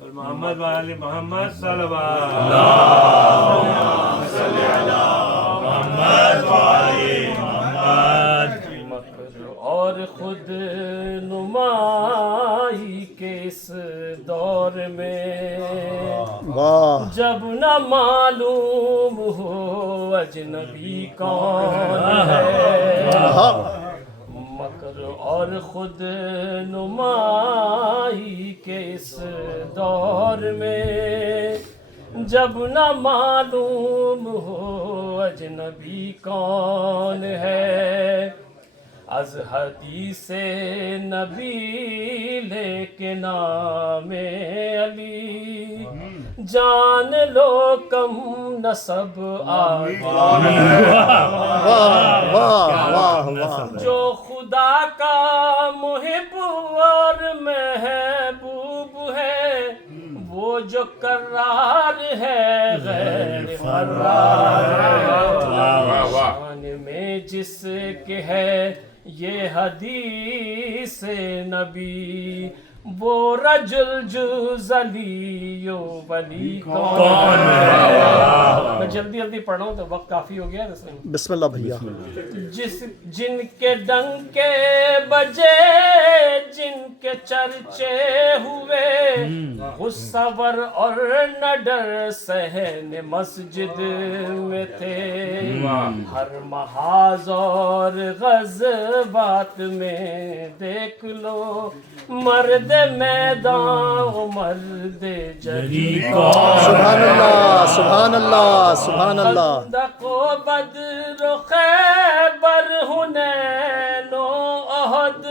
محمد وآل محمد صلوات محمد وآل محمد. مکر اور خود نمائی کے اس دور میں جب نہ معلوم ہو اجنبی کون ہے. مکر اور خود نمائی کے اس دور میں جب نہ معلوم ہو اجنبی کون ہے. از حدیث نبی لے کے نام علی جان لو کم نسب آدمی جو خدا کا محب اور محبوب ہے وہ جو کرار ہے غیر فرار شان میں جس کے ہے یہ حدیث نبی وہ رجل جزلی و ولی کون ہے. میں جلدی پڑھ رہا ہوں تو وقت کافی ہو گیا ہے. بسم اللہ بھیا. جن کے ڈنکے بجے جن کے چرچے ہوئے غصہ ور اور نڈر صحن مسجد میں تھے. ہر محاذ اور غزوات میں دیکھ لو مرد میدان و مرد جری سبحان اللہ سبحان اللہ سبحان اللہ. خندق و بدر و خیبر حنین و احد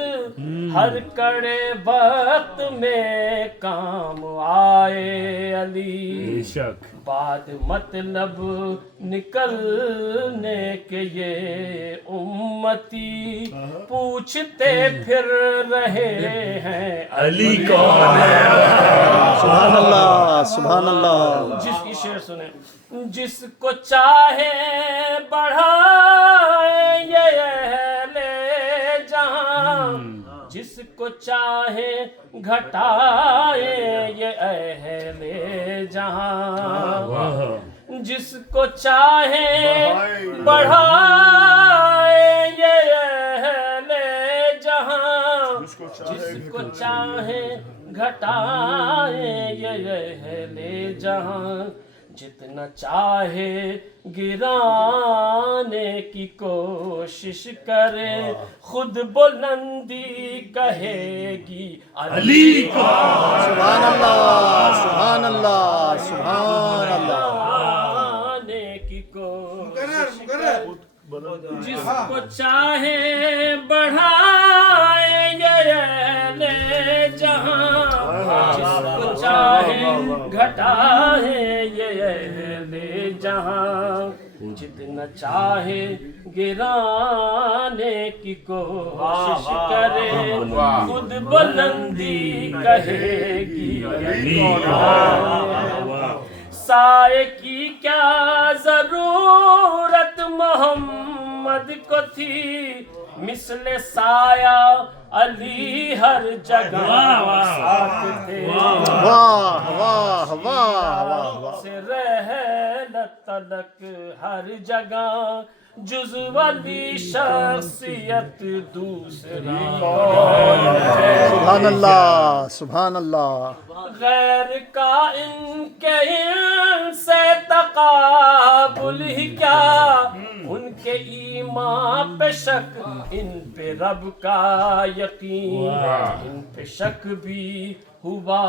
ہر کڑے وقت میں کام آئے علی. بعد مطلب نکلنے کے یہ امتی پوچھتے پھر رہے ہیں علی کون ہے. سبحان اللہ سبحان اللہ. جس کی شعر سنیں. جس کو چاہے بڑھائے یہ اہل جہاں جس کو چاہے گھٹائے یہ اہل جہاں جس کو چاہے بڑھائے یہ اہل جہاں جس کو چاہے گھٹائے یہ اہل جہاں. جتنا چاہے گرانے کی کوشش کرے خود بلندی کہے گی علی کو. سبحان اللہ سبحان اللہ سبحان اللہ. گرانے کی کوشش کرے جس کو چاہے بڑھائے یہ اہل جہاں جس کو چاہے گھٹائے یہ اہل جہاں. جتنا چاہے گرانے کی کوشش کرے خود بلندی کہے گی علی. سائے کی کیا ضرورت محمد کو تھی مثل سایہ علی ہر جگہ ساتھ تھے. واہ واہ واہ واہ. سے رحلت تلک ہر جگہ جز ولی شخصیت دوسری سبحان اللہ سبحان اللہ. غیر کا ان کے ان سے تقابل ہی کیا ان کے ایمان پہ شک ان پہ رب کا یقین. ان پہ شک بھی ہوا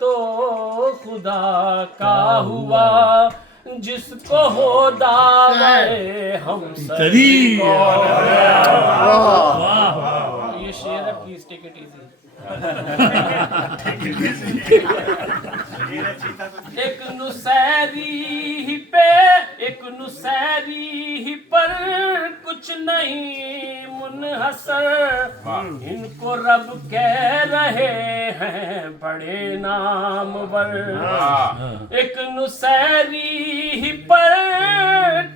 تو خدا کا ہوا جس کو ہو دعوے ہم سری. یہ شعر ہے پلیز ٹیک اٹ ایزی. ایک نسیری پر کچھ نہیں منحصر ان کو رب کہہ رہے ہیں بڑے نامور. ایک نسیری پر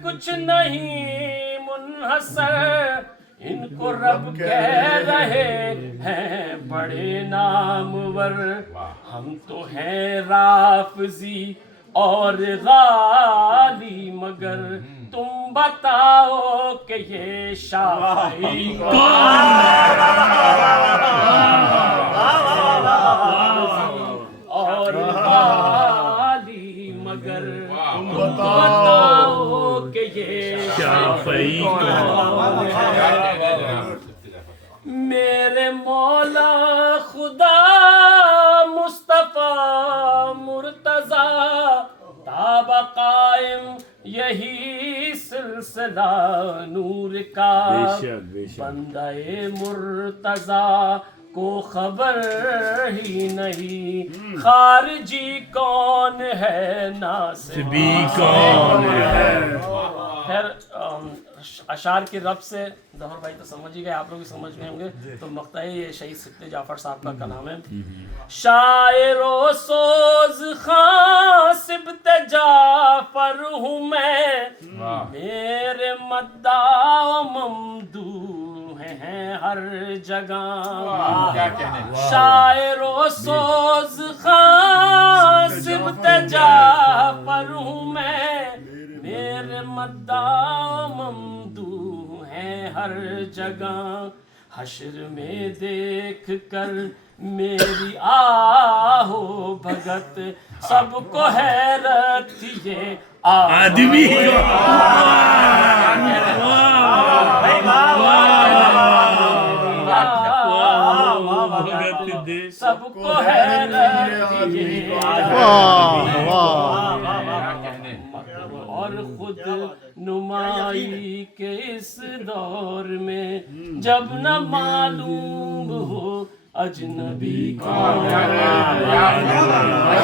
کچھ نہیں منحصر ان کو رب کہہ رہے ہیں بڑے نامور، ہم تو ہیں رافضی اور غالی، مگر تم بتاؤ کہ یہ شافعی اور غالی، مگر تم بتاؤ کہ یہ شافعی میرے مولا خدا مصطفیٰ مرتضیٰ تاب قائم یہی سلسلہ نور کا، بندہ مرتضیٰ کو خبر ہی نہیں خارجی کون ہے ناصبی کون ہے۔ خیر اشعار کے رب سے ظہر بھائی تو سمجھ ہی گئے، آپ لوگ بھی سمجھ گئے ہوں گے، تو مقطع یہ شہید سبت جعفر صاحب کا کلام ہے۔ شاعر و سوز خاں سبت جعفر ہوں میں، میرے مداح و ممدوح ہیں ہر جگہ، شاعر و سوز خاں سبت جعفر ہوں میں، میرے مداح ممدوح ہیں ہر جگہ، حشر میں دیکھ کر میری آہو بھگت سب کو حیرت یہ آدمی سب کو حیرت یہ اور خود نمائی کے اس دور میں جب نہ معلوم ہو اجنبی کون ہے،